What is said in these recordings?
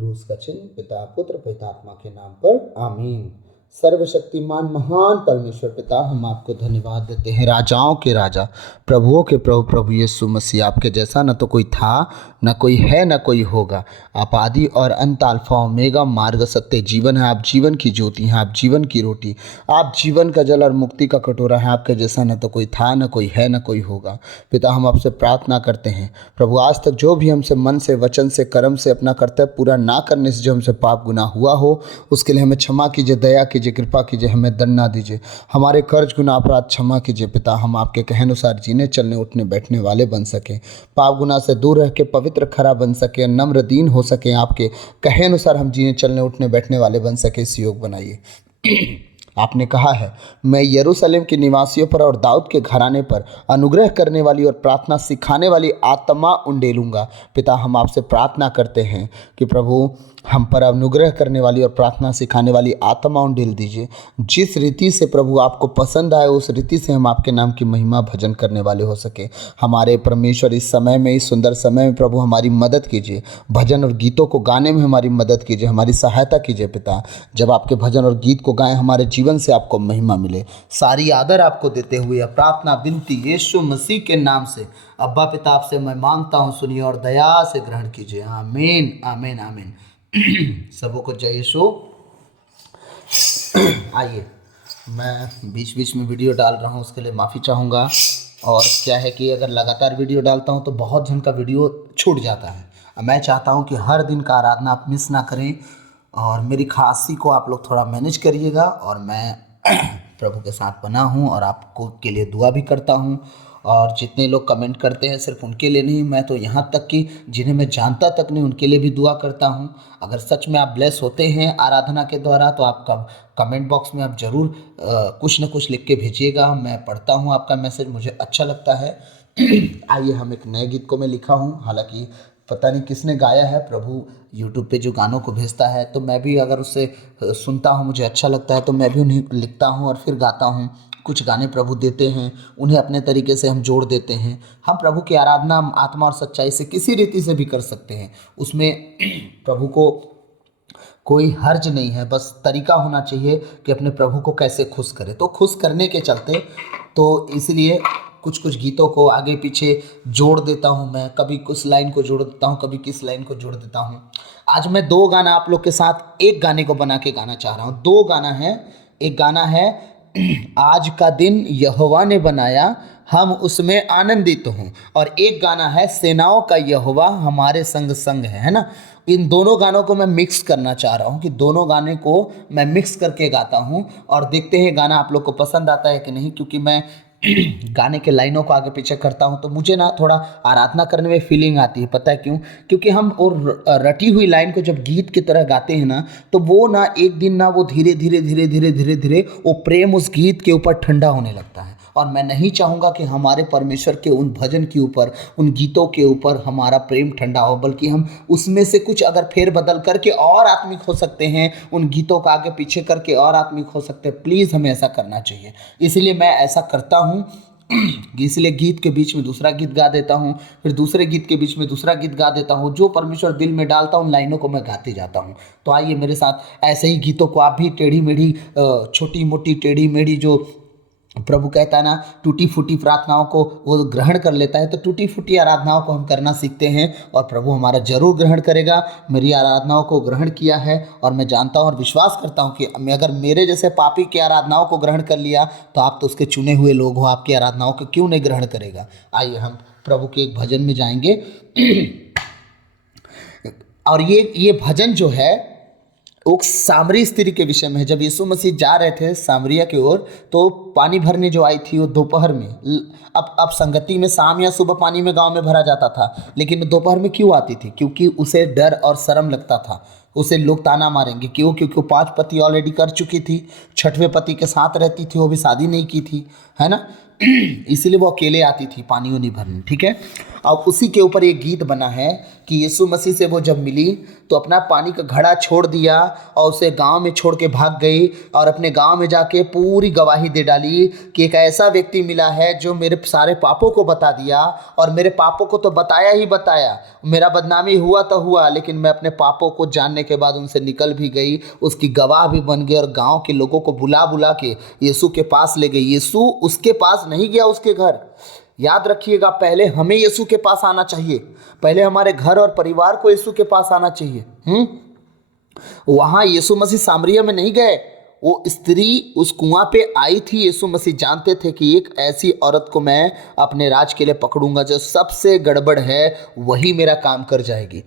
क्रूस का चिन्ह, पिता पुत्र पवित्रात्मा के नाम पर आमीन। सर्वशक्तिमान महान परमेश्वर पिता, हम आपको धन्यवाद देते हैं, राजाओं के राजा प्रभुओं के प्रभु प्रभु यीशु मसीह। आपके जैसा न तो कोई था, न कोई है, न कोई होगा। आप आदि और अंत, अल्फा ओमेगा, मार्ग सत्य जीवन है। आप जीवन की ज्योति हैं, आप जीवन की रोटी, आप जीवन का जल और मुक्ति का कटोरा है। आपके जैसा न तो कोई था, न कोई है, न कोई होगा। पिता, हम आपसे प्रार्थना करते हैं प्रभु, आज तक जो भी हमसे मन से, वचन से, कर्म से अपना कर्तव्य पूरा ना करने से जो हमसे पाप गुनाह हुआ हो, उसके लिए हमें क्षमा कीजिए, दया कीजिए, कृपा कीजिए, हमें दंड ना दीजिए। हमारे कर्ज गुनाह अपराध क्षमा कीजिए पिता, हम आपके कहे अनुसार जीने चलने उठने बैठने वाले बन सकें, पाप गुनाह से दूर रह के पवित्र खरा बन सके, नम्र दीन हो सके, आपके कहे अनुसार हम जीने चलने उठने बैठने वाले बन सके, इस योग बनाइए। आपने कहा है, मैं यरूशलेम के निवासियों पर और दाऊद के घराने पर अनुग्रह करने वाली और प्रार्थना सिखाने वाली आत्मा उंडेलूंगा। पिता, हम आपसे प्रार्थना करते हैं कि प्रभु हम पर अनुग्रह करने वाली और प्रार्थना सिखाने वाली आत्मा उंडेल दीजिए। जिस रीति से प्रभु आपको पसंद आए, उस रीति से हम आपके नाम की महिमा भजन करने वाले हो सके। हमारे परमेश्वर, इस समय में, इस सुंदर समय में प्रभु हमारी मदद कीजिए, भजन और गीतों को गाने में हमारी मदद कीजिए, हमारी सहायता कीजिए पिता। जब आपके भजन और गीत को गाएं, हमारे जीवन से आपको महिमा मिले। सारी आदर आपको देते हुए प्रार्थना विनती यीशु मसीह के नाम से अब्बा पिता आपसे मैं मांगता हूँ, सुनिए और दया से ग्रहण कीजिए। आमीन आमीन आमीन। सबों को जय यीशु। आइए, मैं बीच बीच में वीडियो डाल रहा हूँ, उसके लिए माफ़ी चाहूँगा। और क्या है कि अगर लगातार वीडियो डालता हूँ तो बहुत जन का वीडियो छूट जाता है। मैं चाहता हूँ कि हर दिन का आराधना आप मिस ना करें, और मेरी खांसी को आप लोग थोड़ा मैनेज करिएगा। और मैं प्रभु के साथ बना हूँ और आपको के लिए दुआ भी करता हूँ। और जितने लोग कमेंट करते हैं, सिर्फ उनके लिए नहीं, मैं तो यहाँ तक कि जिन्हें मैं जानता तक नहीं, उनके लिए भी दुआ करता हूँ। अगर सच में आप ब्लेस होते हैं आराधना के द्वारा, तो आपका कमेंट बॉक्स में आप ज़रूर कुछ न कुछ लिख के भेजिएगा। मैं पढ़ता हूँ आपका मैसेज, मुझे अच्छा लगता है। आइए, हम एक नए गीत को मैं लिखा हूँ, हालांकि पता नहीं किसने गाया है। प्रभु यूट्यूब पे जो गानों को भेजता है, तो मैं भी अगर उससे सुनता हूँ, मुझे अच्छा लगता है, तो मैं भी उन्हें लिखता हूँ और फिर गाता हूँ। कुछ गाने प्रभु देते हैं, उन्हें अपने तरीके से हम जोड़ देते हैं। हम प्रभु की आराधना आत्मा और सच्चाई से किसी रीति से भी कर सकते हैं, उसमें प्रभु को कोई हर्ज नहीं है। बस तरीका होना चाहिए कि अपने प्रभु को कैसे खुश करें। तो खुश करने के चलते, तो इसलिए कुछ कुछ गीतों को आगे पीछे जोड़ देता हूँ मैं। कभी कुछ लाइन को जोड़ देता हूँ, कभी किस लाइन को जोड़ देता हूँ। आज मैं दो गाना आप लोग के साथ एक गाने को बना के गाना चाह रहा हूँ। दो गाना है। एक गाना है आज का दिन यहोवा ने बनाया, हम उसमें आनंदित हूँ। और एक गाना है सेनाओं का यहोवा हमारे संग संग है ना। इन दोनों गानों को मैं मिक्स करना चाह रहा हूँ, कि दोनों गाने को मैं मिक्स करके गाता हूँ, और देखते हैं गाना आप लोग को पसंद आता है कि नहीं। क्योंकि मैं गाने के लाइनों को आगे पीछे करता हूँ तो मुझे ना थोड़ा आराधना करने में फीलिंग आती है। पता है क्यों? क्योंकि हम और रटी हुई लाइन को जब गीत की तरह गाते हैं ना, तो वो ना एक दिन ना वो धीरे धीरे धीरे धीरे धीरे धीरे वो प्रेम उस गीत के ऊपर ठंडा होने लगता है। और मैं नहीं चाहूँगा कि हमारे परमेश्वर के उन भजन के ऊपर, उन गीतों के ऊपर हमारा प्रेम ठंडा हो, बल्कि हम उसमें से कुछ अगर फेर बदल करके और आत्मिक हो सकते हैं, उन गीतों का आगे पीछे करके और आत्मिक हो सकते हैं। प्लीज़ हमें ऐसा करना चाहिए, इसलिए मैं ऐसा करता हूँ। इसलिए गीत के बीच में दूसरा गीत गा देता हूँ, फिर दूसरे गीत के बीच में दूसरा गीत गा देता हूँ। जो परमेश्वर दिल में डालता हूँ, उन लाइनों को मैं गाते जाता हूँ। तो आइए मेरे साथ ऐसे ही गीतों को आप भी टेढ़ी मेढ़ी, छोटी मोटी टेढ़ी मेढ़ी, जो प्रभु कहता है ना, टूटी फूटी प्रार्थनाओं को वो ग्रहण कर लेता है, तो टूटी फूटी आराधनाओं को हम करना सीखते हैं, और प्रभु हमारा जरूर ग्रहण करेगा। मेरी आराधनाओं को ग्रहण किया है, और मैं जानता हूँ और विश्वास करता हूँ कि मैं अगर मेरे जैसे पापी की आराधनाओं को ग्रहण कर लिया, तो आप तो उसके चुने हुए लोग हो, आपकी आराधनाओं को क्यों नहीं ग्रहण करेगा। आइए हम प्रभु के एक भजन में जाएंगे। और ये भजन जो है वो सामरी स्त्री के विषय में है। जब यीशु मसीह जा रहे थे सामरिया की ओर, तो पानी भरने जो आई थी वो दोपहर में, अब संगति में शाम या सुबह पानी में गांव में भरा जाता था, लेकिन दोपहर में क्यों आती थी? क्योंकि उसे डर और शर्म लगता था, उसे लोग ताना मारेंगे। क्यों? क्योंकि वो 5 पति ऑलरेडी कर चुकी थी, 6वें पति के साथ रहती थी, वो भी शादी नहीं की थी, है ना। इसीलिए वो अकेले आती थी पानी नहीं भरने, ठीक है। अब उसी के ऊपर एक गीत बना है कि यीशु मसीह से वो जब मिली तो अपना पानी का घड़ा छोड़ दिया और उसे गांव में छोड़ के भाग गई और अपने गांव में जाके पूरी गवाही दे डाली कि एक ऐसा व्यक्ति मिला है जो मेरे सारे पापों को बता दिया, और मेरे पापों को तो बताया ही बताया, मेरा बदनामी हुआ तो हुआ, लेकिन मैं अपने पापों को जानने के बाद उनसे निकल भी गई, उसकी गवाह भी बन गई और गाँव के लोगों को बुला बुला के यीशु के पास ले गई। यीशु उसके पास नहीं गया, उसके घर। याद रखिएगा, पहले हमें यीशु के पास आना चाहिए, पहले हमारे घर और परिवार को यीशु के पास आना चाहिए। वहां यीशु मसीह सामरिया में नहीं गए, वो स्त्री उस कुआं पे आई थी। यीशु मसीह जानते थे कि एक ऐसी औरत को मैं अपने राज के लिए पकड़ूंगा जो सबसे गड़बड़ है, वही मेरा काम कर जाएगी।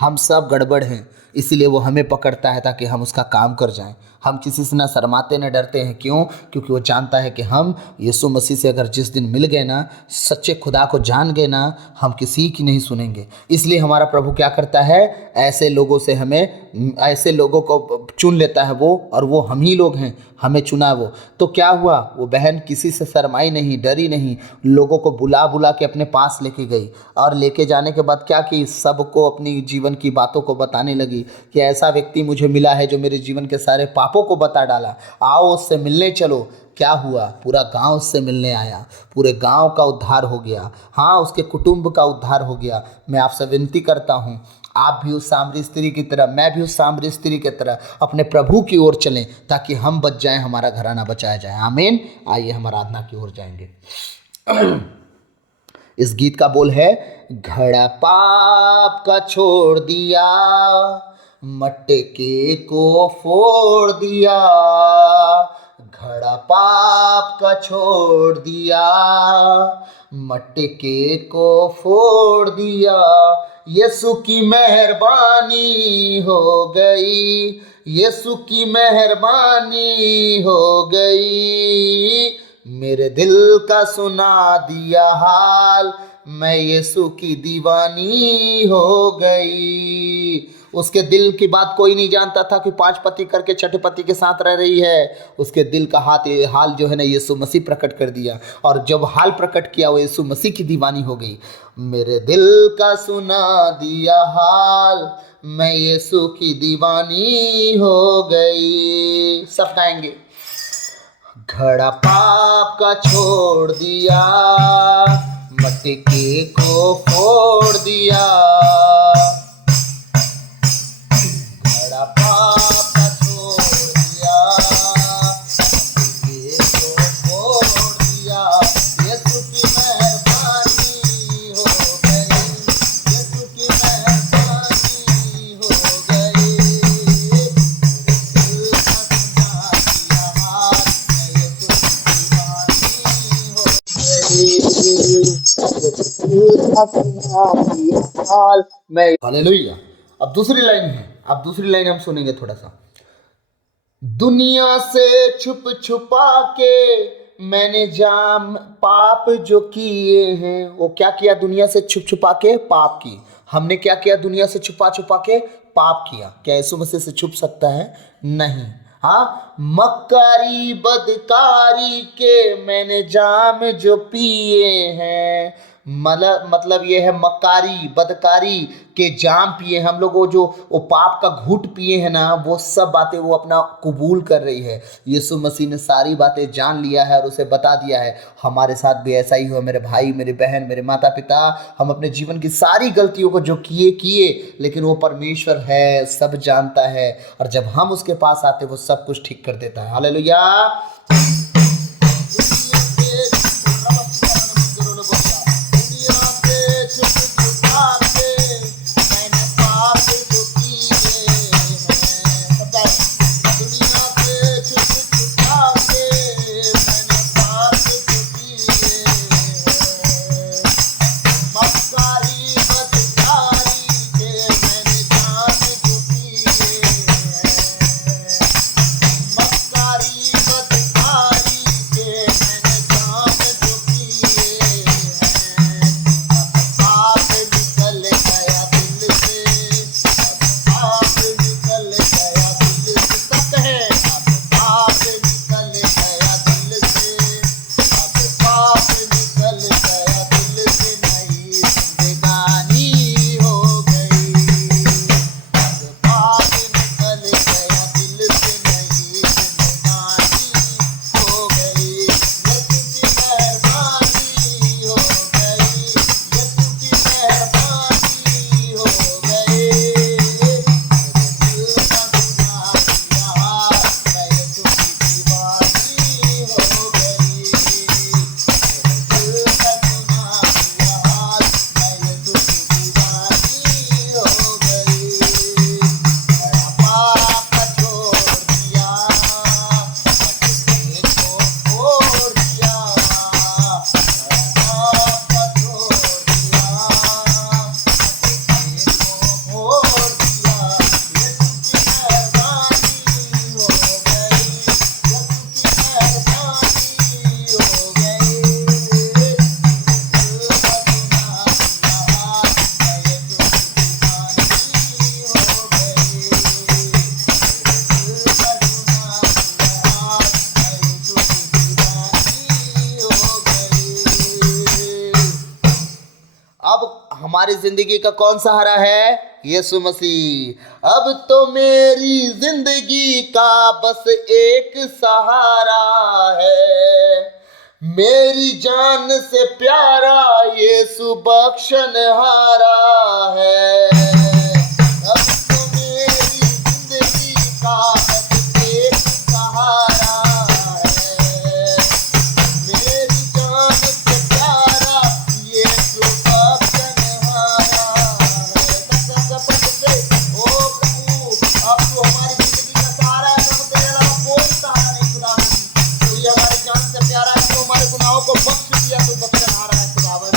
हम सब गड़बड़ हैं, इसीलिए वो हमें पकड़ता है ताकि हम उसका काम कर जाएं। हम किसी से ना शर्माते ना डरते हैं। क्यों? क्योंकि वो जानता है कि हम यीशु मसीह से अगर जिस दिन मिल गए ना, सच्चे खुदा को जान गए ना, हम किसी की नहीं सुनेंगे। इसलिए हमारा प्रभु क्या करता है, ऐसे लोगों से हमें, ऐसे लोगों को चुन लेता है वो, और वो हम ही लोग हैं, हमें चुना वो। तो क्या हुआ, वो बहन किसी से शर्माई नहीं, डरी नहीं, लोगों को बुला बुला के अपने पास लेके गई, और लेके जाने के बाद क्या की, सबको अपनी जीवन की बातों को बताने लगी कि ऐसा व्यक्ति मुझे मिला है जो मेरे जीवन के सारे पापों को बता डाला, आओ उससे मिलने चलो। क्या हुआ, पूरा गांव उससे मिलने आया, पूरे गांव का उद्धार हो गया। हाँ, उसके कुटुंब का उद्धार हो गया। मैं आपसे विनती करता हूँ, आप भी उस सामरी स्त्री की तरह, मैं भी उस सामरी स्त्री की तरह अपने प्रभु की ओर चलें ताकि हम बच जाएं, हमारा घराना बचाया जाए। आमीन। आइए हम आराधना की ओर जाएंगे। इस गीत का बोल है, घड़ा पाप का छोड़ दिया, मटके को फोड़ दिया, घड़ा पाप का छोड़ दिया, मटके को फोड़ दिया, यीशु की मेहरबानी हो गई, यीशु की मेहरबानी हो गई, मेरे दिल का सुना दिया हाल, मैं यीशु की दीवानी हो गई। उसके दिल की बात कोई नहीं जानता था कि 5 पति करके छठे पति के साथ रह रही है। उसके दिल का हाल जो है ना, यीशु मसीह प्रकट कर दिया, और जब हाल प्रकट किया वो यीशु मसीह की दीवानी हो गई। मेरे दिल का सुना दिया हाल, मैं यीशु की दीवानी हो गई। सब गाएंगे। घड़ा पाप का छोड़ दिया, मटके को फोड़ दिया, घड़ा पाप का छोड़ दिया, मटके को फोड़ दिया, यीशु की मेहरबानी हो गई, यीशु की मेहरबानी हो गई, दिल का सुना दिया हाल, मैं यीशु हालेलुया। अब दूसरी लाइन है, अब दूसरी लाइन हम सुनेंगे थोड़ा सा। दुनिया से छुप छुपा के मैंने जाम पाप जो किए हैं। वो क्या किया? दुनिया से छुप छुपा के पाप की। हमने क्या किया? दुनिया से छुपा छुपा के पाप किया। क्या यीशु मसीह से छुप सकता है? नहीं। हाँ, मक्कारी बदकारी के मैंने जाम जो पिए हैं, मतलब ये है मक्कारी बदकारी के जाम पिए। हम लोग वो पाप का घूंट पिए हैं ना, वो सब बातें वो अपना कबूल कर रही है। यीशु मसीह ने सारी बातें जान लिया है और उसे बता दिया है। हमारे साथ भी ऐसा ही हुआ मेरे भाई, मेरे बहन, मेरे माता पिता। हम अपने जीवन की सारी गलतियों को जो किए, लेकिन वो परमेश्वर है, सब जानता है, और जब हम उसके पास आते वो सब कुछ ठीक कर देता है। हालेलुया। जिंदगी का कौन सहारा है? यीशु मसीह। अब तो मेरी जिंदगी का बस एक सहारा है, मेरी जान से प्यारा यीशु बख्शनहारा है। अब तो मेरी जिंदगी का बस एक सहारा है, मेरी जान से प्यारा यीशु बख्शनहारा है। ओ प्रभु, अब तो हमारी जिंदगी का सहारा है, अब तेरे अलावा कोई सहारा नहीं खुदावन। तो ये हमारी जान से प्यारा है, तो हमारे गुनाहों को बख्श दिया, तो बख्शनहारा है खुदावन।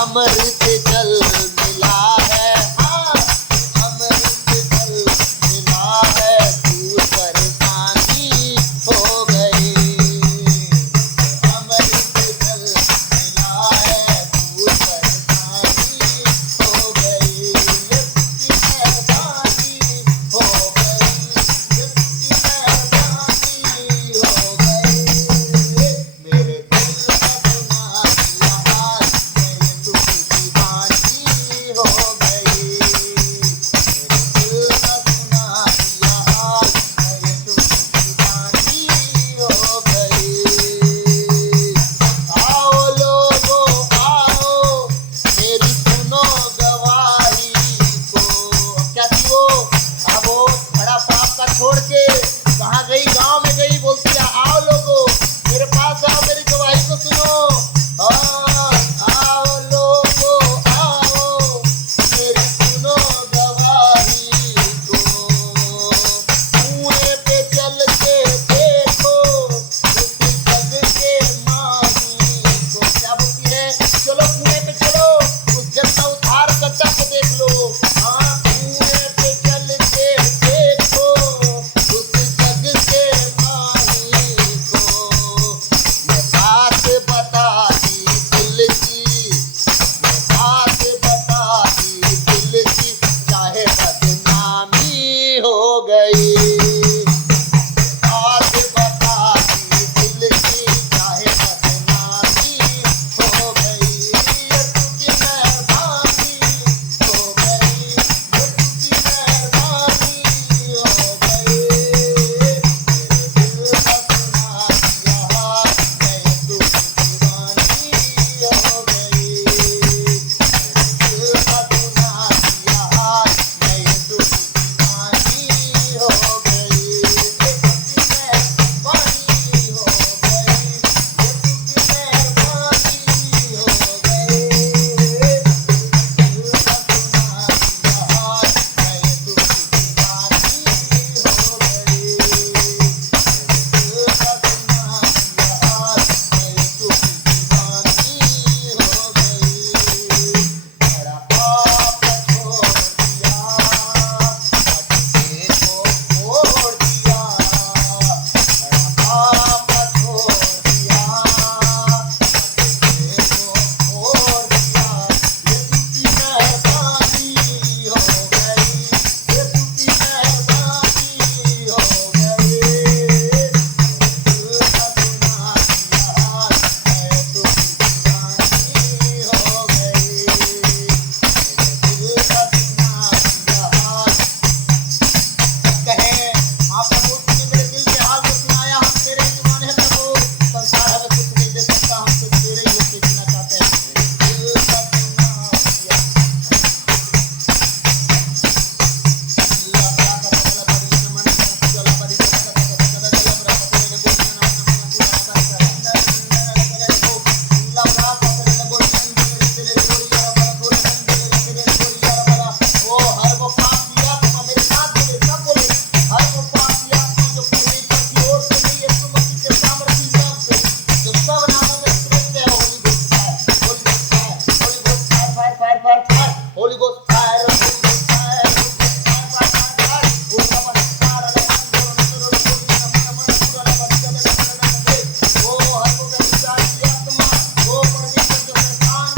अमृत जल मिला है, हाँ अमृत जल मिला है, दूर परेशानी हो गई। अमृत जल मिला है, दूर परेशानी हो गई। यीशु की मेहरबानी हो गई, यीशु की मेहरबानी हो गई। मेरे दिल का गुनाह किया हाल, मेरे दीवानी हो गई। मेरे दिल का गुनाह किया हाल, मेरे दीवानी हो गई। आओ लोगो आओ, मेरी सुनो गवाही को। अब क्या थी वो? अब वो बड़ा पाप का छोड़ के कहाँ गई? गांव में गई, बोलती है आओ लोगो मेरे पास आओ, मेरी गवाही को सुनो। आओ लोगो आओ, मेरी सुनो गवाही को। कुएं पे चल के देखो उस जग के माही को। क्या बोलती है? चलो कुएं पे चलो, उस जग का उद्धारकर्ता को देख लो। हाँ कुएं पे चल के देखो उस जग के माही को। ये बात बता दी दिल की, ये बात बता दी दिल की, चाहे बदनामी हो गई। बात बता दी दिल की, चाहे बदनामी हो गई। यीशु की मेहरबानी हो गई, यीशु की मेहरबानी हो गई। मेरे दिल का गुनाह किया हाल, मैं यीशु की दीवानी हो गई। मेरे दिल का गुनाह किया हाल, मैं यीशु की दीवानी हो गई। यीशु की मेहरबानी हो गई, यीशु की मेहरबानी हो गई। मेरे दिल का गुनाह किया हाल, मैं यीशु की दीवानी हो गई। मेरे दिल का गुनाह किया हाल, मैं यीशु की दीवानी हो गई। बड़ा पाप छोड़ दिया, भटके को छोड़ दिया। बड़ा पाप छोड़ दिया, भटके को छोड़ दिया। यीशु की मेहरबानी हो गई, यीशु की मेहरबानी हो गई। मेरे दिल का गुनाह किया हाल, मैं यीशु की दीवानी हो गई। मेरे दिल का गुनाह किया हाल। कहे हाँ प्रभु, तूने मेरे दिल के हाल को सुनाया, हम तेरे ही दीवाने हैं प्रभु। संसार हमें कुछ नहीं दे सकता, हम तो तेरे ही होके जीना चाहते हैं। मेरे दिल का गुनाह किया। हर वो पापी आत्मा मेरे साथ बोले, सब बोले, हर वो पापी आत्मा जो परमेश्वर की ओर से नहीं, यीशु मसीह के सामर्थी नाम से, जो सब नामों में श्रेष्ठ है, holy ghost fire, holy ghost fire, holy ghost fire, fire fire fire fire, holy ghost fire, holy ghost fire, holy ghost fire, fire fire fire, ओ नमः शिवाय, नमः ओ हर वो व्यभिचार की आत्मा, वो परमेश्वर जो शैतान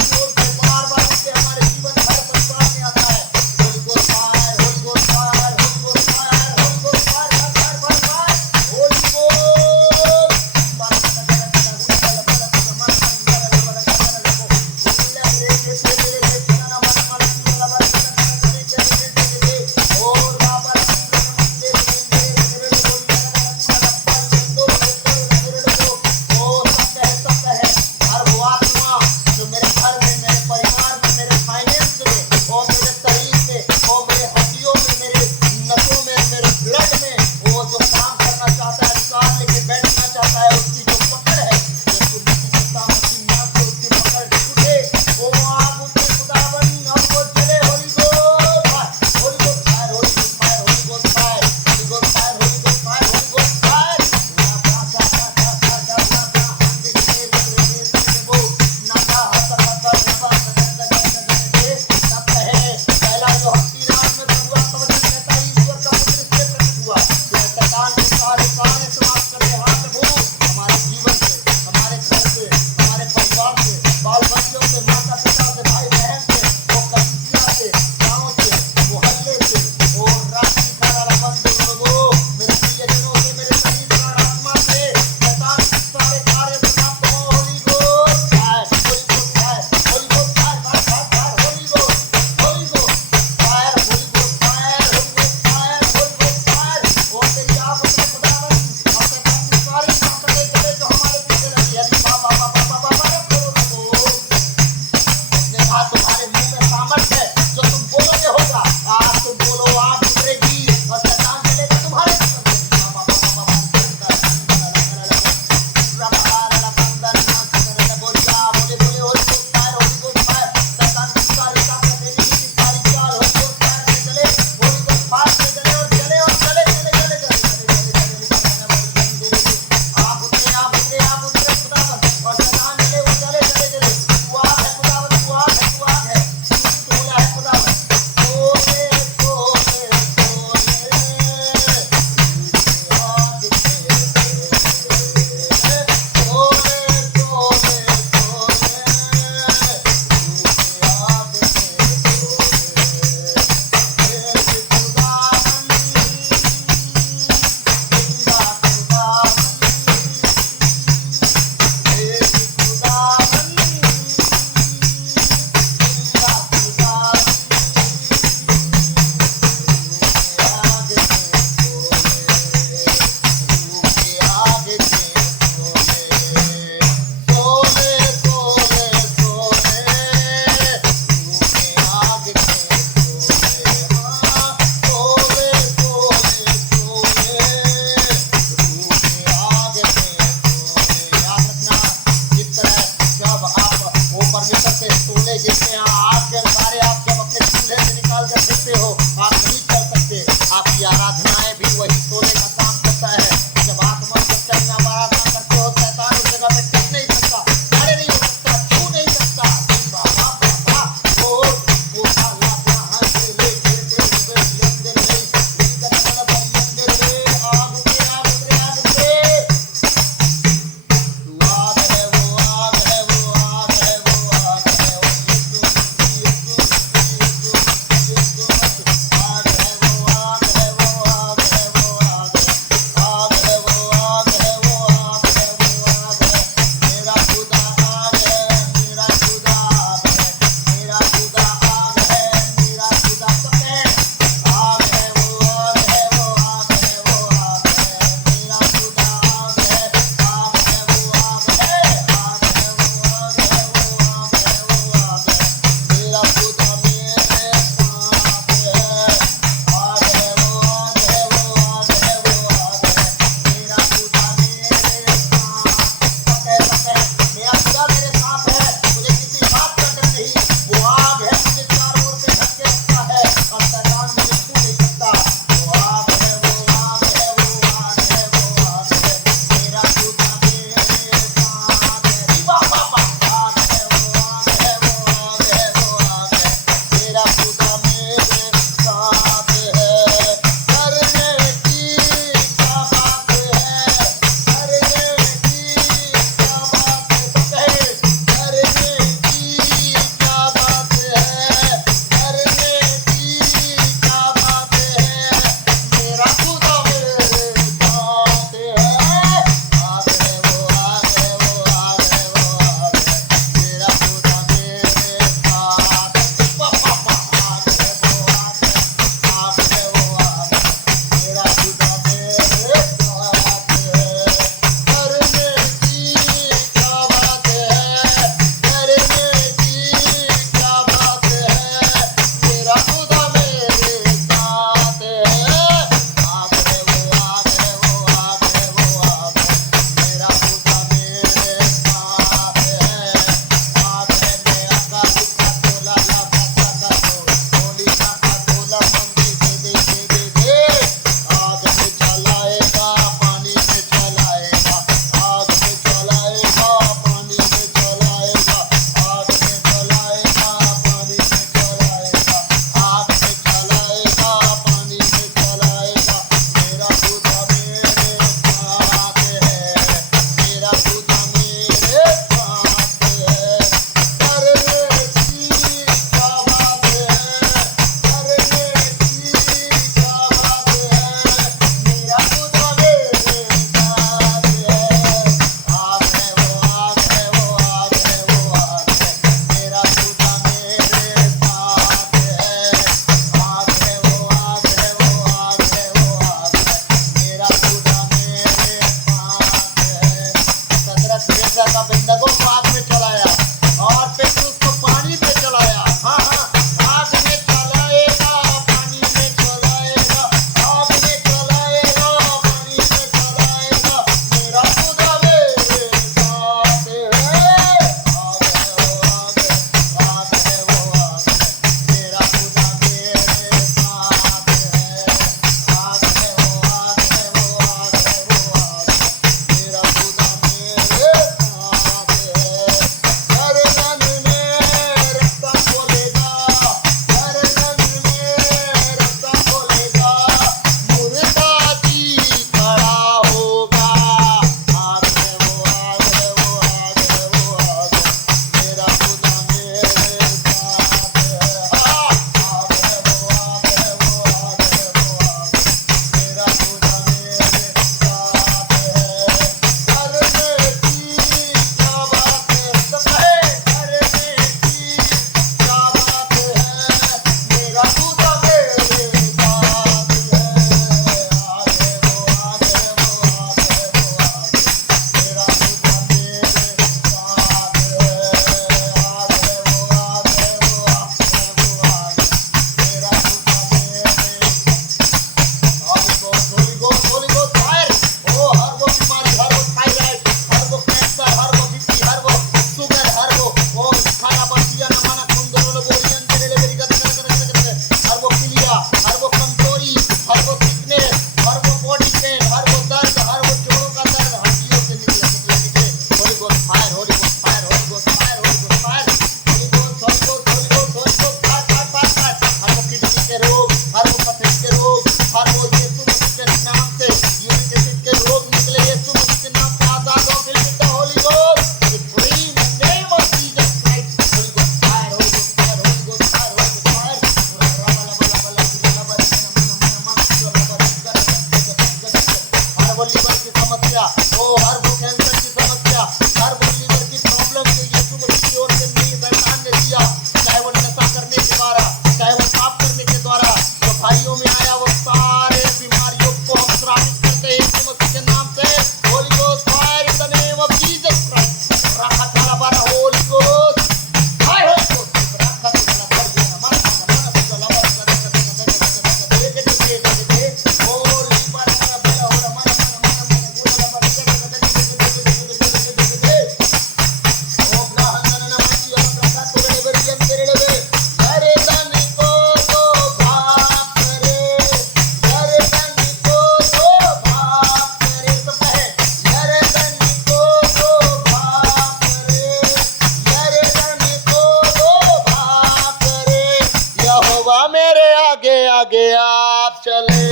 यहोवा मेरे आगे आगे आप चले।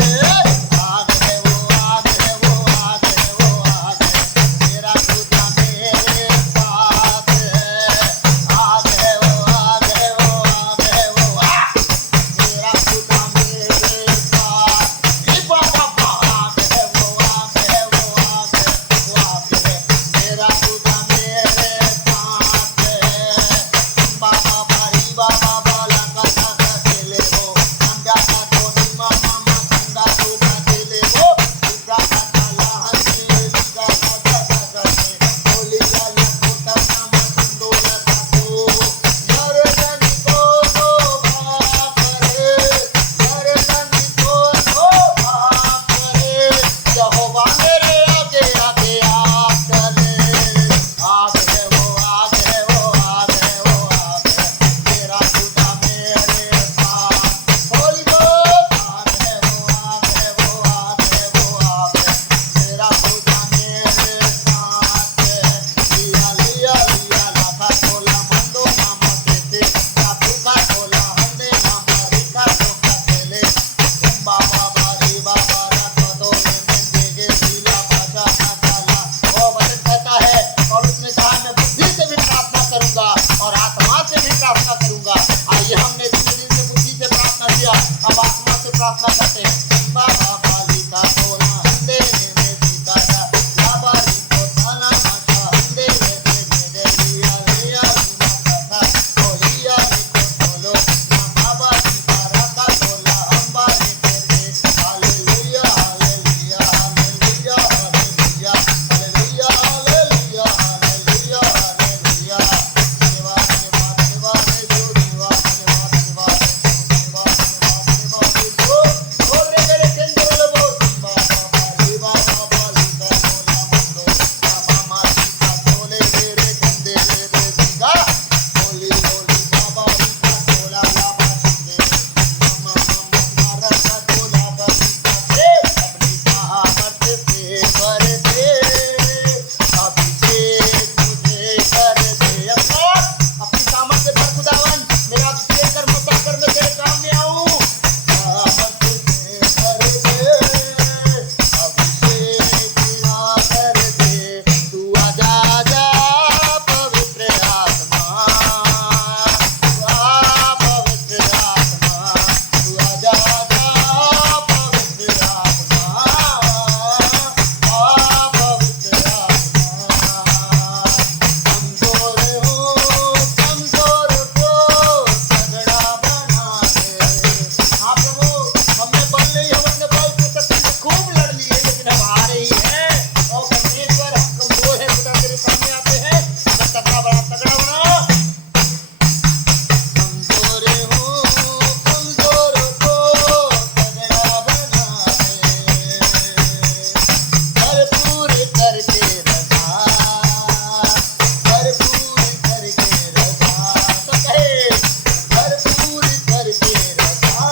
आग है वो आग है वो आग है वो आग है, मेरा खुदा मेरे साथ है। आग है वो आग है वो आग है वो आग, मेरा खुदा मेरे साथ। ये बाबा आग है वो आग है वो आग है वो आग है, मेरा खुदा मेरे साथ है। बाबा बारी बाबा बाला का का चले वो, अंगा का तो निमा मामा संगा तो का चले वो, उगा का काला हंसे उगा का होली लाला कोटा नामा संदोला को। यार जानी को तो भाग करे, यार जानी को तो भाग करे, यहोवा मेरे आगे आगे आप चले। आग है वो आग है वो आग है वो आग है, मेरा खुदा मेरे साथ। होली गॉड आग है वो आग है वो आग है वो आग है, मेरा खुदा मेरे साथ है। लिया लिया लिया लाखा तोला मंदो मामा केते, कापू का तोला हंदे मामा रिका तोका तेले। बाबा बारी बाबा रात तोले मंदेगे लीला भाषा का काला। वो वचन कहता है और उसने कहा मैं बुद्धि से भी प्रार्थना करूंगा और आत्मा से भी प्रार्थना करूंगा। आइए हमने इतने दिन से बुद्धि से प्रार्थना किया, अब आत्मा से प्रार्थना करते हैं। बाबा बाली का तोला हंदे में सीता जा, बाबा री को थाना माशा हंदे दे लिया लिया लीला कथा। होलिया री को तोलो ना बाबा जी बारा का तोला अंबा रे तेरे। Hallelujah hallelujah hallelujah hallelujah hallelujah hallelujah hallelujah hallelujah. देवा देवा देवा रे जो देवा देवा देवा देवा देवा देवा ओ रे मेरे केंद्र वो बाबा देवा बाबा लीका तोला मंदो मामा सीता तोले मेरे कंधे रे बेगा। होली होली बाबा लीका तोला लाबा सुंदे मामा मामा रखा तोला बसीता दे। अपनी सामर्थ से कर दे अभिषेक मुझे कर दे। अल्लाह अपनी सामर्थ से भर खुदावन, मेरा अभिषेक कर मुझ पर मैं तेरे काम में आऊं। सामर्थ से कर दे अभिषेक मेरा कर दे। तू आजा आजा पवित्र आत्मा, तू आ पवित्र आत्मा, तू आजा आजा पवित्र आत्मा, आ पवित्र आत्मा। कमजोर हूँ कमजोर को तगड़ा बना दे। हाँ प्रभु, हमने बल नहीं, हम अपने बल से शक्ति से खूब लड़ लिए, लेकिन हम हारे ही हैं। और परमेश्वर हम कमजोर हैं, खुदा तेरे सामने आते हैं, बस तगड़ा बना तगड़ा बना। कमजोर हूँ कमजोर को तगड़ा बना दे, भरपूर करके रखा, भरपूर करके रखा। तो कहे भरपूर करके रखा,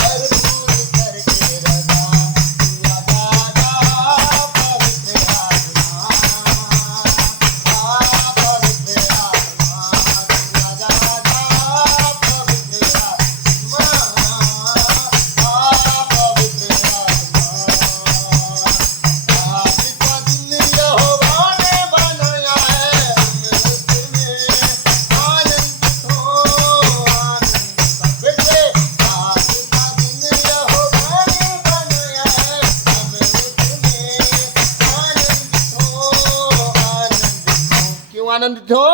भरपूर करके रखा। तू आजा आजा पवित्र आत्मा, आ पवित्र आत्मा, तू आजा आजा पवित्र आत्मा, आ पवित्र आत्मा। आज का दिन यहोवा ने बनाया है, हम उसमें आनंदित हो आनंदित। फिर से आज का दिन यहोवा ने बनाया है, हम उसमें आनंदित हो आनंदित हो। क्यों आनंदित हो?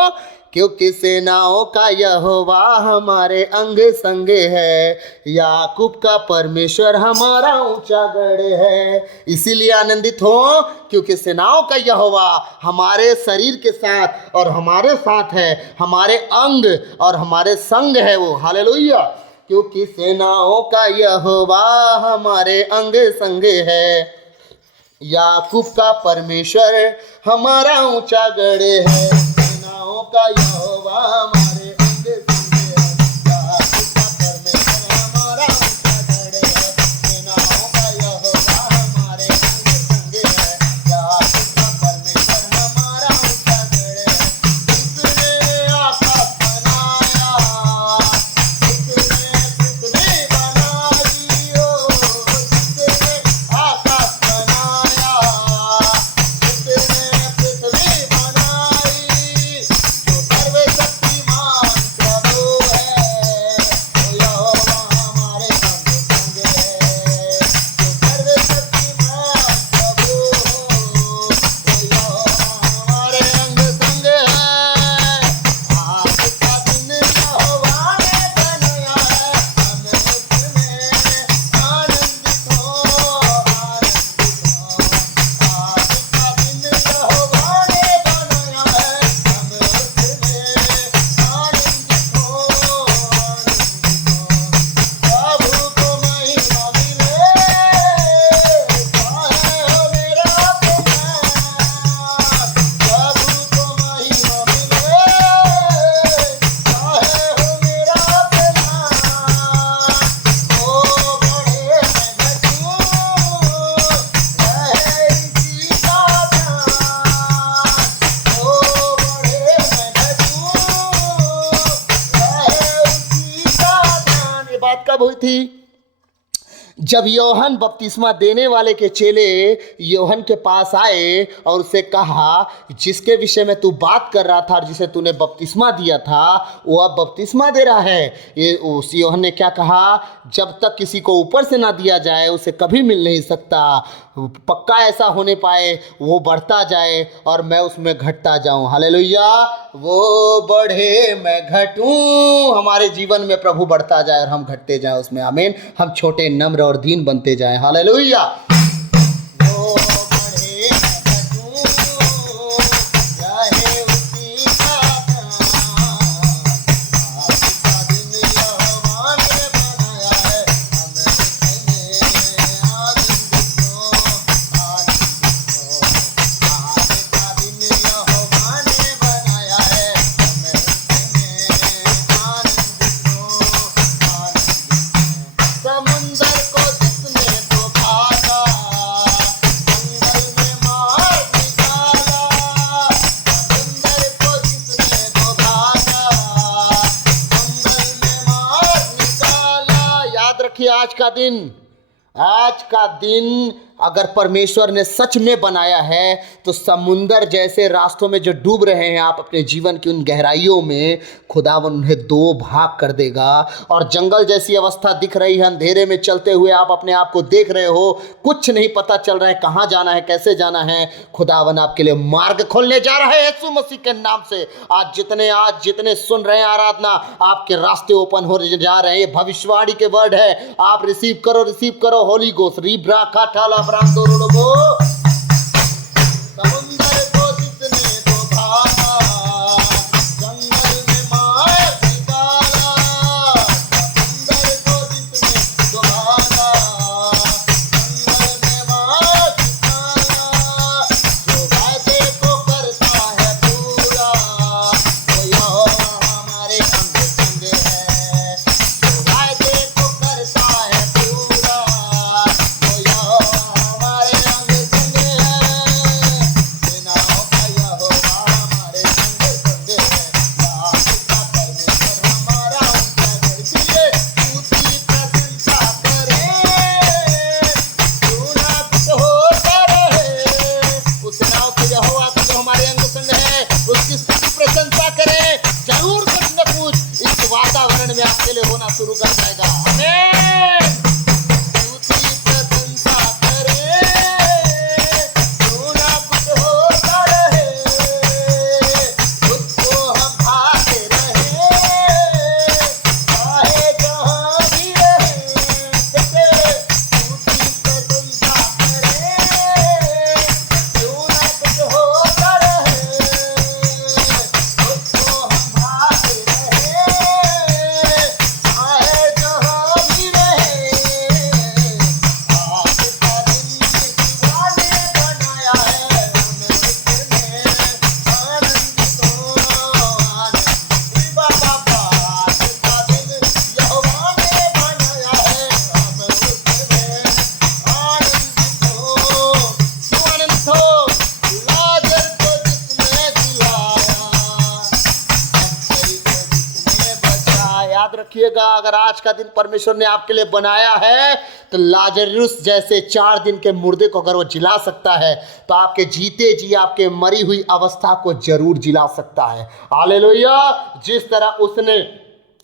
क्योंकि सेनाओं का यहोवा हमारे अंग संग है, याकूब का परमेश्वर हमारा ऊंचा गढ़ है। इसीलिए आनंदित हो क्योंकि सेनाओं का यहोवा हमारे शरीर के साथ और हमारे साथ है, हमारे अंग और हमारे संग है वो। हालेलुया। क्योंकि सेनाओं का यहोवा हमारे अंग संग है, याकूब का परमेश्वर हमारा ऊंचा गढ़ है। सेनाओं का यहोवा हमारे अंग संग है, याकूब का परमेश्वर हमारा ऊंचा गढ़ है। सेनाओं का यहोवा हमारे अंग संग है, याकूब का परमेश्वर हमारा ऊंचा गढ़ है। उसने आकाश बनाया, उसने बात कब हुई थी? जब यूहन्ना बपतिस्मा देने वाले के चेले यूहन्ना के पास आए और उसे कहा, जिसके विषय में तू बात कर रहा था और जिसे तूने बपतिस्मा दिया था वो अब बपतिस्मा दे रहा है। ये उस यूहन्ना ने क्या कहा? जब तक किसी को ऊपर से ना दिया जाए उसे कभी मिल नहीं सकता। पक्का ऐसा होने पाए वो बढ़ता जाए और मैं उसमें घटता जाऊं। हालेलुया। वो बढ़े मैं घटूं, हमारे जीवन में प्रभु बढ़ता जाए और हम घटते जाएं उसमें। आमीन। हम छोटे, नम्र और दीन बनते जाएं। हालेलुया। वो बढ़े मैं घटूं, चाहे उसी का आज का दिन यहोवा ने बनाया है, हमें उसमें आनंदित हो, आनंदित हो। आज का दिन यहोवा ने बनाया है, हमें उसमें आनंदित हो, आनंदित हो। समुंदर को जिसने तो भागा, जंगल में मार निकाला। समुंदर को जिसने तो भागा, जंगल में मार निकाला। याद रखिए, आज का दिन अगर परमेश्वर ने सच में बनाया है तो समुंदर जैसे रास्तों में जो डूब रहे हैं आप अपने जीवन की उन गहराइयों में, खुदावन उन्हें दो भाग कर देगा। और जंगल जैसी अवस्था दिख रही है, अंधेरे में चलते हुए आप अपने आप को देख रहे हो, कुछ नहीं पता चल रहा है कहाँ जाना है, कैसे जाना है, खुदावन आपके लिए मार्ग खोलने जा रहा है यीशु मसीह के नाम से। आज जितने सुन रहे हैं आराधना, आपके रास्ते ओपन हो जा रहे हैं। ये भविष्यवाणी के वर्ड है, आप रिसीव करो होली गोस्ट। रीब्रा काठाला ब्रांडो लोगो। समुंदर को जिसने तो भागा, जंगल में मार निकाला। समुंदर को जिसने तो भागा, जंगल में मार निकाला। जो वादे को करता है पूरा, वो यहोवा हमारे अंग संग है। जो वादे को करता है पूरा, वो यहोवा हमारे अंग संग है। सेनाओं का यहोवा हमारे संग संग है। राज का परमेश्वर हमारा उनका गढ़ ऊंची प्रशंसा करे। सुना कुछ होता रहे, उस नाव के यहोवा का जो हमारे अंग संग है उसकी स्तुति प्रशंसा करे। जरूर कुछ न कुछ इस वातावरण में आपके लिए होना शुरू कर जाएगा। आमीन। स्तुति प्रशंसा करे, सुना कुछ होता रहे, उसको हम भाते रहे, चाहे जहाँ भी रहे। स्तुति प्रशंसा करे, सुना कुछ होता रहे, उसको हम भाते रहे, चाहे जहाँ भी रहे। आज का दिन खुदा ने बनाया है, हमें उसमें आनंदित हो, आनंदित। बाबा, आज का दिन यहोवा ने बनाया है, हमें उसमें आनंदित हो। क्यों आनंदित हो? लाजर को जिसने जिलाया, याद रखिएगा, अगर आज का दिन परमेश्वर ने आपके लिए बनाया है तो लाजरुस जैसे 4 दिन के मुर्दे को अगर वो जिला सकता है तो आपके जीते जी आपके मरी हुई अवस्था को जरूर जिला सकता है। हालेलुया। जिस तरह उसने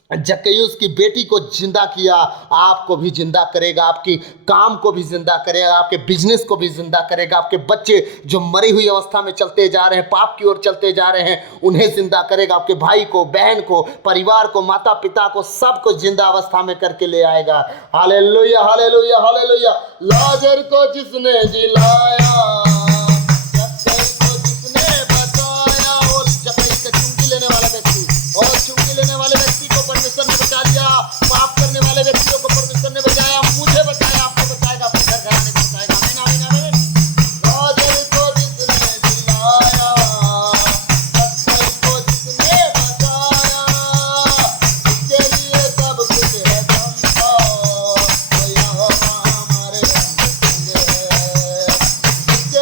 जक्कईयुस की बेटी को जिंदा किया, आपको भी जिंदा करेगा, आपकी काम को भी जिंदा करेगा, आपके बिजनेस को भी जिंदा करेगा। आपके बच्चे जो मरी हुई अवस्था में चलते जा रहे हैं, पाप की ओर चलते जा रहे हैं, उन्हें जिंदा करेगा। आपके भाई को, बहन को, परिवार को, माता पिता को, सबको जिंदा अवस्था में करके ले आएगा। Hallelujah, hallelujah, hallelujah. लाजर को जिसने जिलाया, जक्कई को जिसने बचाया, और जक्कई का चुंगी लेने वाला व्यक्ति और चुंगी लेने वाले व्यक्ति को परमेश्वर ने बचा लिया। पाप करने वाले व्यक्तियों को परमेश्वर ने बचाया। मुझे बचाया, आपको बचाएगा, अपने घर घराने को बचाएगा। आमीन, आमीन, आमीन। लाजर को जिसने जिलाया, जक्कई को जिसने बचाया, उसके लिए सब कुछ है संभव, वो यहोवा हमारे अंग संग है। उसके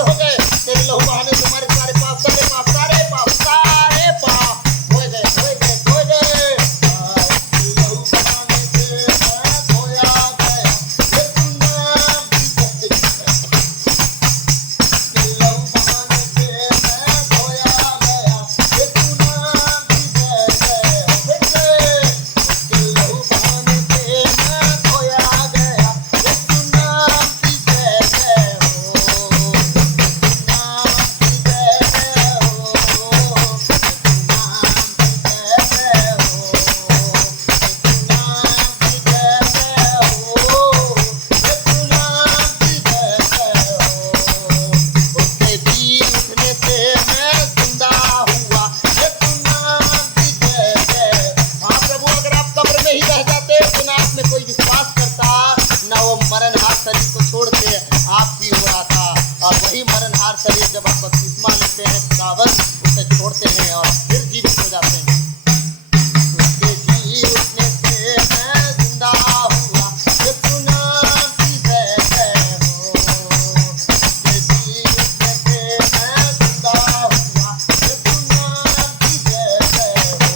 के हो गए, तेरे लहू बहाने से हमारे सारे पाप सारे पाप सारे पाप सारे पाप धोए गए धोए गए धोए गए। लहू बहाने से मैं धोया गया, यीशु नाम की जय जय। लहू बहाने से मैं धोया गया, यीशु नाम की जय जय। उसके लहू बहाने से मैं धोया गया, यीशु नाम की जय जय हो, यीशु नाम की जय जय हो, यीशु नाम की जय जय हो, यीशु नाम की जय जय हो, यीशु नाम की जय जय हो। उसके जी उठने से मैं जिंदा हुआ, यीशु नाम की जय जय। हाँ प्रभु, अगर आप कब्र में ही रह जाते तो ना आप में कोई विश्वास करता, ना वो मरणहार शरीर को छोड़ के आपकी हो रहा था। और वही मरणहार शरीर जब आप बपतिस्मा लेते हैं, खुदावन उसे छोड़ते हैं और फिर जीवित हो जाते हैं। उसके जी उठने से मैं जिंदा हुआ, यीशु नाम की जय जय हो। उसके जी उठने से मैं जिंदा हुआ, यीशु नाम की जय जय हो,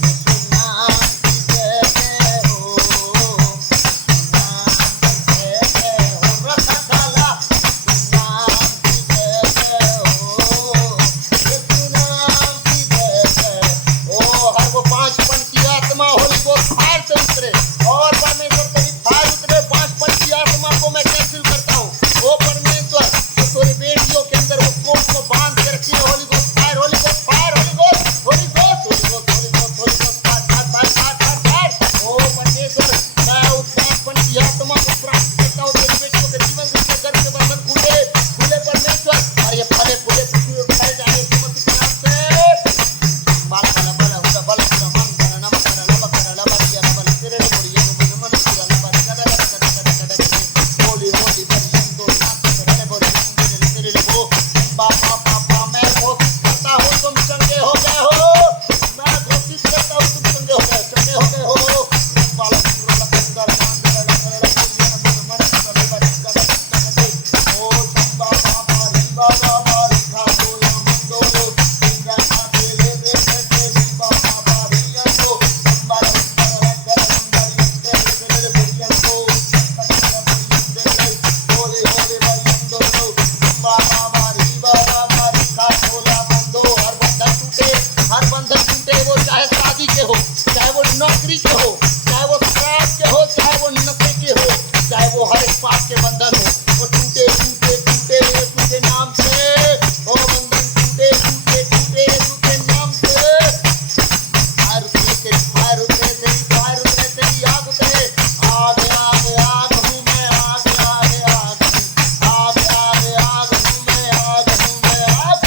यीशु नाम की जय जय हो, यीशु नाम की जय जय हो। रखा काला यीशु नाम की जय जय हो, यीशु नाम की जय जय। ओ हर वो 5 पन की आत्मा होली को फायर से उतरे और परमेश्वर तेरी फायर उतरे। 5 पन की आत्मा को मैं कैंसिल करता हूँ। ओ परमेश्वर, तो तेरी बेटियों के अंदर वो कोट को बांध के रखी है। होली को फायर, होली को फायर, होली को होली को होली को होली को होली को fire fire fire fire fire. ओ परमेश्वर, मैं उस 5 पन की आत्मा को प्राप्त करता हूँ। तेरी बेटियों के जीवन से उसके गर्भ के बंधन खुले खुले परमेश्वर, और ये फले फूले पृथ्वी पर फैल जाए यीशु मसीह के नाम से। बाल बल बल हुदा बल हुदा मन कर नम कर लब कर लब किया बल तेरे बोलिए मन मन पूरा लब कर कर कर कर होली होली बलियन तो नाच कर बोली तेरे तेरे लो बाबा बाबा। मैं घोषित करता हूँ तुम चंगे हो गए हो, मैं घोषित करता हूँ तुम चंगे हो गए, चंगे हो गए हो। बाल पूरा लब कर मान कर लब कर लब मन कर लब कर कर ओ चंबा बाबा री बाबा बारी खा तो या मंदो सिंगा खाते ले दे तेरी बाबा बारी को चंबा कर कर तेरे बुढ़िया को होले होले बंदो बाबा बारी खा तोला बंदो। हर बंधन टूटे, हर बंधन टूटे। वो चाहे शादी के हो, चाहे वो नौकरी के हो, चाहे वो शराब के हो, चाहे वो नशे के हो, चाहे वो हर एक पाप के बंधन हो, वो टूटे टूटे टूटे यीशु के नाम से। वो बंधन टूटे टूटे टूटे यीशु के नाम से। फायर उतरे तेरी फायर उतरे तेरी फायर उतरे तेरी आग उतरे। आग आग आग हूँ मैं, आग आग आग हूँ, आग आग आग हूँ मैं, आग हूँ मैं, आग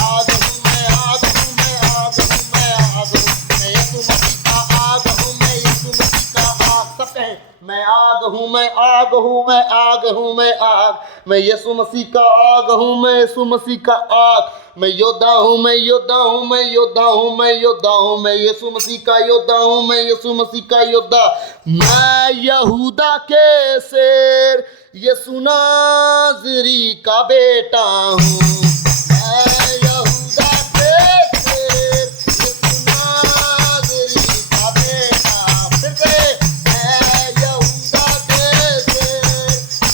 आग हूँ मैं, आग हूँ मैं, आग हूँ मैं, आग हूँ मैं, यीशु मसीह का आग हूँ मैं, यीशु मसीह का आग। सब कहें, मैं आग हूँ मैं, आग हूँ मैं, आग हूँ मैं, आग। मैं यीशु मसीह का आग हूँ मैं, यीशु मसीह का आग। मैं योद्धा हूँ, मैं योद्धा हूँ, मैं योद्धा हूँ, मैं योद्धा हूँ, मैं यीशु मसीह का योद्धा हूँ, मैं यीशु मसीह का योद्धा। मैं यहूदा के शेर, यीशु नाज़री का बेटा हूँ। मैं यहूदा के शेर, यीशु नाज़री का बेटा। फिर से, मैं यहूदा के शेर,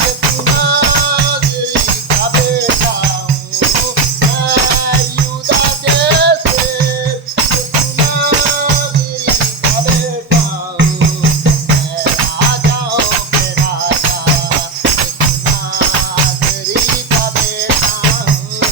यीशु नाज़री का बेटा हूँ। मैं यहूदा के शेर, यीशु नाज़री का बेटा हूँ। मैं राजाओं के राजा, यीशु नाज़री का बेटा हूँ।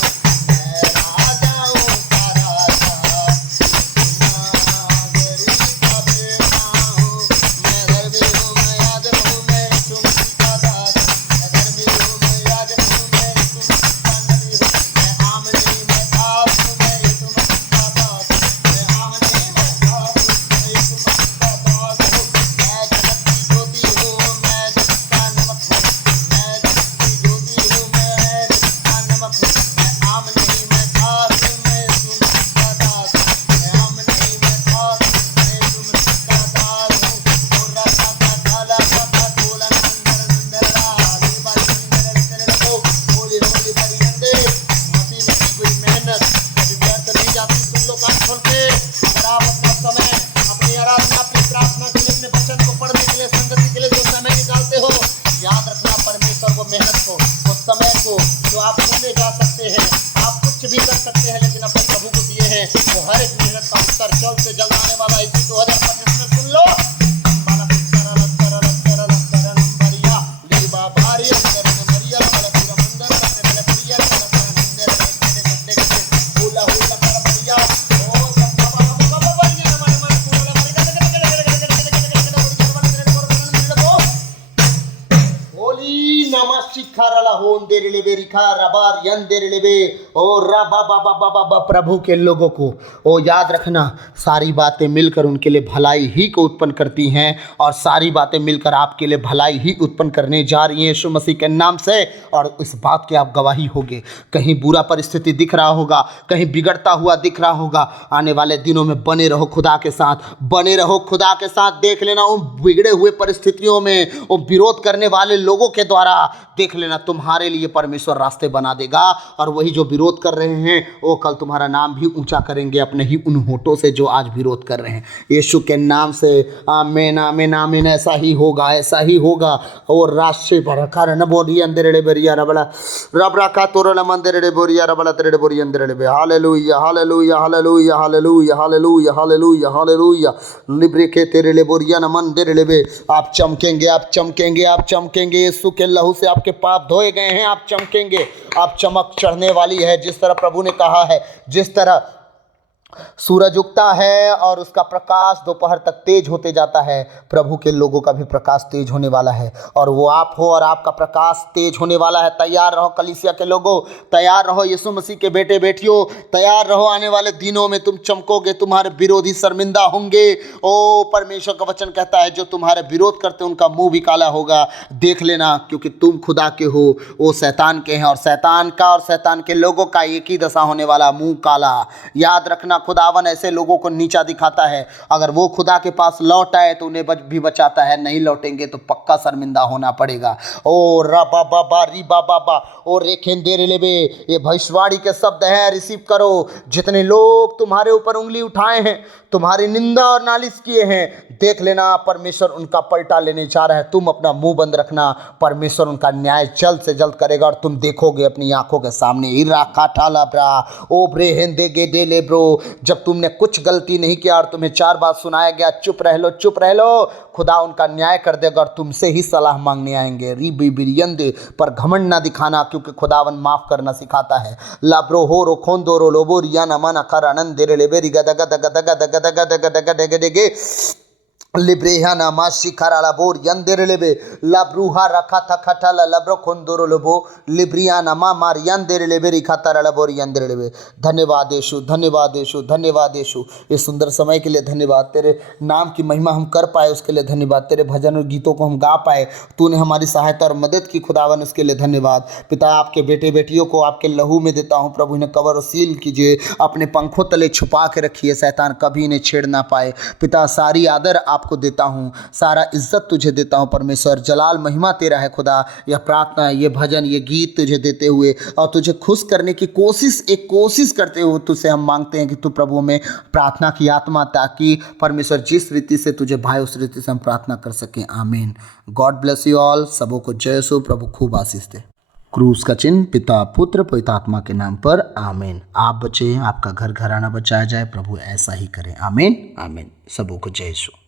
वो मेहनत को, वो समय को जो आप ले जा सकते हैं, आप कुछ भी कर सकते हैं लेकिन अपने प्रभु को दिए हैं, वो हर एक मेहनत का उत्तर जल्द से जल्द आने वाला है। इसी 2025 में सुन लो, प्रभु के लोगों को ओ याद रखना, सारी बातें मिलकर उनके लिए भलाई ही को उत्पन्न करती हैं और सारी बातें मिलकर आपके लिए भलाई ही उत्पन्न करने जा रही हैं यीशु मसीह के नाम से। और इस बात की आप गवाही होगे। कहीं बुरा परिस्थिति दिख रहा होगा, कहीं बिगड़ता हुआ दिख रहा होगा, आने वाले दिनों में बने रहो खुदा के साथ, बने रहो खुदा के साथ। देख लेना उन बिगड़े हुए परिस्थितियों में, वो विरोध करने वाले लोगों के द्वारा देख लेना तुम्हारे लिए परमेश्वर रास्ते बना देगा। और वही जो विरोध कर रहे हैं वो कल तुम्हारा नाम भी ऊंचा करेंगे अपने ही उन होठों से जो आज विरोध कर रहे हैं यीशु के नाम से। आमीन आमीन आमीन। ऐसा ही होगा, ऐसा ही होगा। और राशि भरकर न बोली अंदर बेरिया रबड़ा रबड़ा का तोरण मंदिर बोरिया रबड़ा तेरे बोरी अंदर बे। Hallelujah hallelujah hallelujah hallelujah hallelujah hallelujah hallelujah. लिब्रे के तेरे ले बोरिया न मंदिर ले बे। आप चमकेंगे, आप चमकेंगे, आप चमकेंगे। यीशु के लहू से आपके पाप धोए गए हैं, आप चमकेंगे। आप चमक चढ़ने वाली है, जिस तरह प्रभु ने कहा है, जिस तरह सूरज उगता है और उसका प्रकाश दोपहर तक तेज होते जाता है, प्रभु के लोगों का भी प्रकाश तेज होने वाला है। और वो आप हो और आपका प्रकाश तेज होने वाला है। तैयार रहो कलीसिया के लोगों, तैयार रहो यीशु मसीह के बेटे बेटियों, तैयार रहो। आने वाले दिनों में तुम चमकोगे, तुम्हारे विरोधी शर्मिंदा होंगे। ओ परमेश्वर का वचन कहता है जो तुम्हारे विरोध करते हैं उनका मुंह भी काला होगा। देख लेना, क्योंकि तुम खुदा के हो, वो शैतान के हैं। और शैतान का और शैतान के लोगों का एक ही दशा होने वाला, मुंह काला। याद रखना, खुदावन ऐसे लोगों को नीचा दिखाता है। अगर वो खुदा के पास लौट आए तो उन्हें भी बचाता है, नहीं लौटेंगे तो पक्का शर्मिंदा होना पड़ेगा। ओ रबा बाबा री बाबा बा ओ रेखें दे लेबे। ये भविष्यवाणी के शब्द हैं, रिसीव करो। जितने लोग तुम्हारे ऊपर उंगली उठाए हैं, तुम्हारी निंदा और नालिश किए हैं, देख लेना परमेश्वर उनका पलटा लेने जा रहा है। तुम अपना मुंह बंद रखना, परमेश्वर उनका न्याय जल्द से जल्द करेगा और तुम देखोगे अपनी आंखों के सामने। इरा काठाला ब्रा ओ ब्रे हेंदे गे दे ले ब्रो। जब तुमने कुछ गलती नहीं किया और तुम्हें 4 बार सुनाया गया चुप रह लो, चुप रह लो, खुदा उनका न्याय कर देगा और तुमसे ही सलाह मांगने आएंगे। री बिरियंदे पर घमंड ना दिखाना, क्योंकि खुदावन माफ करना सिखाता है। लाब्रो हो रो खोंदो रो लोबो रिया न मन कर आनंद दे ले बेरी गद गद गद गद गद गद गद गद गद गे लिब्रेहा नामा शिखरा बोर यंदेर लेबे लाब्रूहा रखा था खटाला लब्रो खोंदोरो लोबो लिब्रिया नामा मार यंदेर लेबे रिखा तारा बोर यंदेर लेबे। धन्यवाद यीशु, धन्यवाद यीशु, धन्यवाद यीशु। ये सुंदर समय के लिए धन्यवाद। तेरे नाम की महिमा हम कर पाए उसके लिए धन्यवाद। तेरे भजन और गीतों को हम गा पाए, तूने हमारी सहायता और मदद की खुदावन, उसके लिए धन्यवाद। पिता आपके बेटे बेटियों को आपके लहू में देता हूँ प्रभु, इन्हें कवर और सील कीजिए, अपने पंखों तले छुपा के रखिए, शैतान कभी इन्हें छेड़ ना पाए। पिता सारी आदर आपको देता हूँ, सारा इज्जत तुझे देता हूँ परमेश्वर। जलाल महिमा तेरा है खुदा। यह प्रार्थना, ये भजन, ये गीत तुझे देते हुए और तुझे खुश करने की कोशिश करते हुए तुझसे हम मांगते हैं कि तू प्रभु में प्रार्थना की आत्मा, ताकि परमेश्वर जिस रीति से तुझे भाई उस रीति से हम प्रार्थना कर सकें। आमीन। God bless you all. सबों को जय सो। प्रभु खूब आशीष दे। क्रूस का चिन्ह पिता पुत्र पवित्र आत्मा के नाम पर। आमीन। आप बचे, आपका घर घराना बचाया जाए, प्रभु ऐसा ही करे। आमीन आमीन। सबों को जय सो।